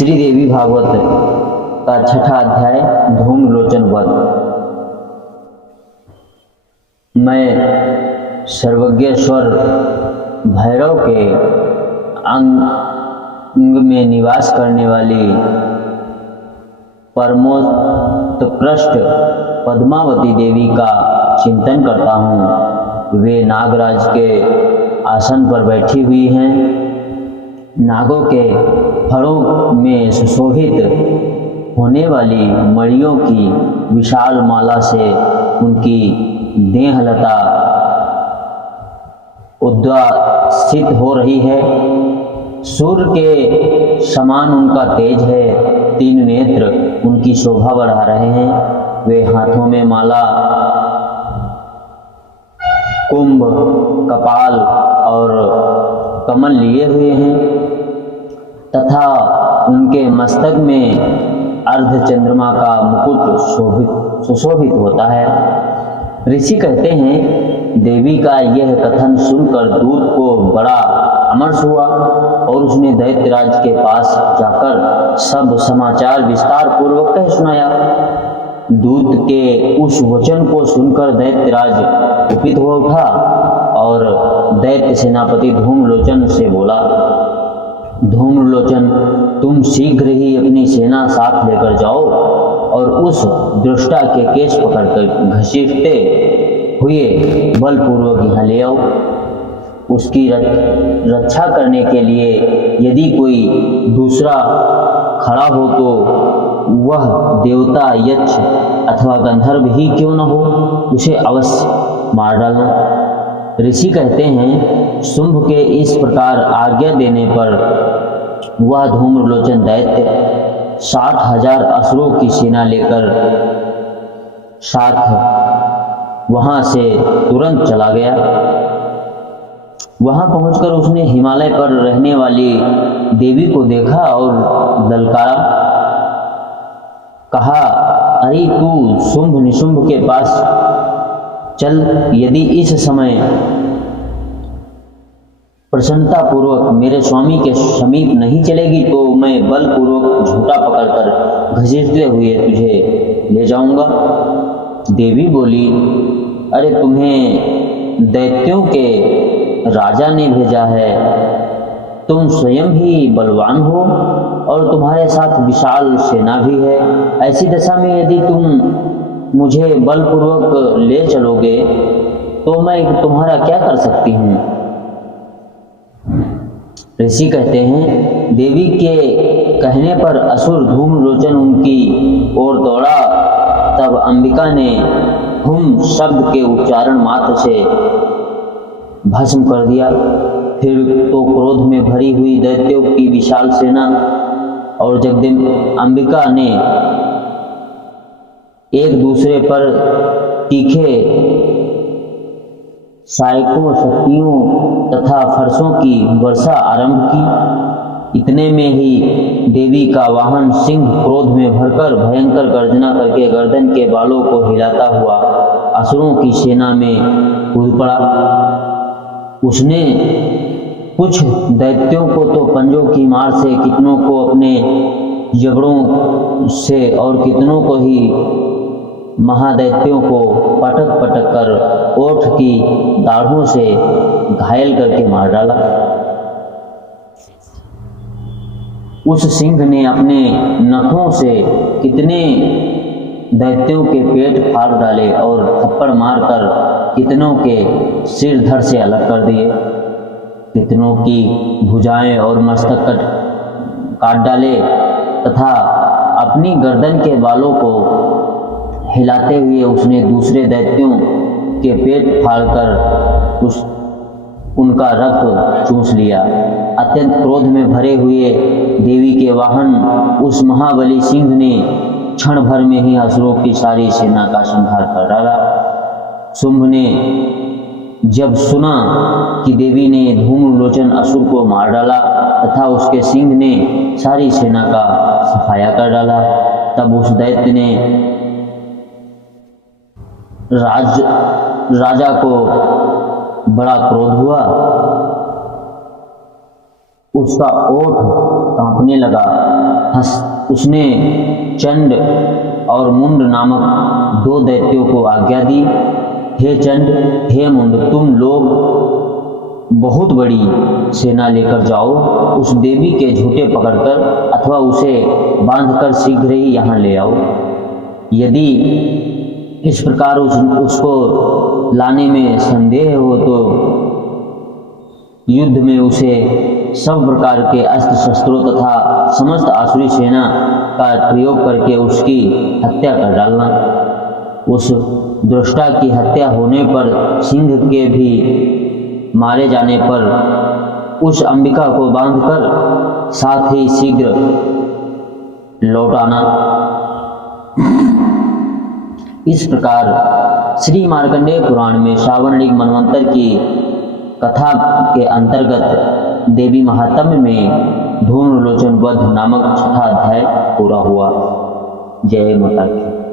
श्रीदेवी भागवत का छठा अध्याय धूम्रलोचन वध। मैं सर्वज्ञेश्वर भैरव के अंग में निवास करने वाली परमोत्कृष्ट पद्मावती देवी का चिंतन करता हूँ। वे नागराज के आसन पर बैठी हुई हैं। नागों के फरों में सुशोभित होने वाली मणियों की विशाल माला से उनकी देहलता उद्वासित हो रही है। सूर्य के समान उनका तेज है। तीन नेत्र उनकी शोभा बढ़ा रहे हैं। वे हाथों में माला, कुंभ, कपाल और कमल लिए हुए हैं तथा उनके मस्तक में अर्ध चंद्रमा का मुकुट सुशोभित होता है। ऋषि कहते हैं, देवी का यह कथन सुनकर दूत को बड़ा अमर्ष हुआ और उसने दैत्यराज के पास जाकर सब समाचार विस्तार पूर्वक कह सुनाया। दूत के उस वचन को सुनकर दैत्यराज कुपित हो उठा और दैत्य सेनापति धूम्रलोचन से बोला, धूम्रलोचन, तुम शीघ्र ही अपनी सेना साथ लेकर जाओ और उस दृष्टा के केश पकड़कर घसीटते हुए बलपूर्वक यहाँ ले आओ। उसकी रक्षा करने के लिए यदि कोई दूसरा खड़ा हो तो वह देवता, यक्ष अथवा गंधर्व ही क्यों न हो, उसे अवश्य मार डालना। ऋषि कहते हैं, शुंभ के इस प्रकार आज्ञा देने पर वह धूम्रलोचन दैत्य 60,000 असुरों की सेना लेकर साथ वहां से तुरंत चला गया। वहां पहुंचकर उसने हिमालय पर रहने वाली देवी को देखा और ललकारा, कहा, अरे तू शुंभ निशुंभ के पास चल। यदि इस समय प्रसन्नता पूर्वक मेरे स्वामी के समीप नहीं चलेगी तो मैं बलपूर्वक झूठा पकड़कर घसीटते हुए तुझे ले जाऊंगा। देवी बोली, अरे तुम्हें दैत्यों के राजा ने भेजा है। तुम स्वयं ही बलवान हो और तुम्हारे साथ विशाल सेना भी है। ऐसी दशा में यदि तुम मुझे बलपूर्वक ले चलोगे तो मैं तुम्हारा क्या कर सकती हूँ। ऋषि कहते हैं, देवी के कहने पर असुर धूम्रलोचन उनकी ओर दौड़ा। तब अंबिका ने हुम शब्द के उच्चारण मात्र से भस्म कर दिया। फिर तो क्रोध में भरी हुई दैत्यों की विशाल सेना और जगदम्ब अंबिका ने एक दूसरे पर तीखे सायकों, शक्तियों तथा फरसों की वर्षा आरंभ की। इतने में ही देवी का वाहन सिंह क्रोध में भरकर भयंकर गर्जना करके गर्दन के बालों को हिलाता हुआ असुरों की सेना में कूद पड़ा। उसने कुछ दैत्यों को तो पंजों की मार से, कितनों को अपने जबड़ों से और कितनों को ही महादैत्यों को पटक पटक कर ओठ की दाढ़ों से घायल करके मार डाला। उस सिंह ने अपने नखों से कितने दैत्यों के पेट फाड़ डाले और थप्पड़ मारकर कितनों के सिर धड़ से अलग कर दिए। कितनों की भुजाएं और मस्तक काट डाले तथा अपनी गर्दन के बालों को हिलाते हुए उसने दूसरे दैत्यों के पेट फाड़कर उनका रक्त चूस लिया। अत्यंत क्रोध में भरे हुए देवी के वाहन उस महाबली सिंह ने क्षण भर में ही असुरों की सारी सेना का संहार कर डाला। शुंभ ने जब सुना कि देवी ने धूम्रलोचन असुर को मार डाला तथा उसके सिंह ने सारी सेना का सफाया कर डाला, तब उस दैत्य ने राजा को बड़ा क्रोध हुआ। उसका ओठ कांपने लगा उसने चंड और मुंड नामक 2 दैत्यों को आज्ञा दी, हे चंड, हे मुंड, तुम लोग बहुत बड़ी सेना लेकर जाओ, उस देवी के झूठे पकड़कर अथवा उसे बांधकर शीघ्र ही यहाँ ले आओ। यदि इस प्रकार उसको लाने में संदेह हो तो युद्ध में उसे सब प्रकार के अस्त्र शस्त्रों तथा समस्त आसुरी सेना का प्रयोग करके उसकी हत्या कर डालना। उस दृष्टा की हत्या होने पर सिंह के भी मारे जाने पर उस अंबिका को बांधकर साथ ही शीघ्र लौट आना। इस प्रकार श्री मार्कंडेय पुराण में श्रावणिक मनवंतर की कथा के अंतर्गत देवी महात्म्य में धूम्रलोचन वध नामक 6वां अध्याय पूरा हुआ। जय माता की।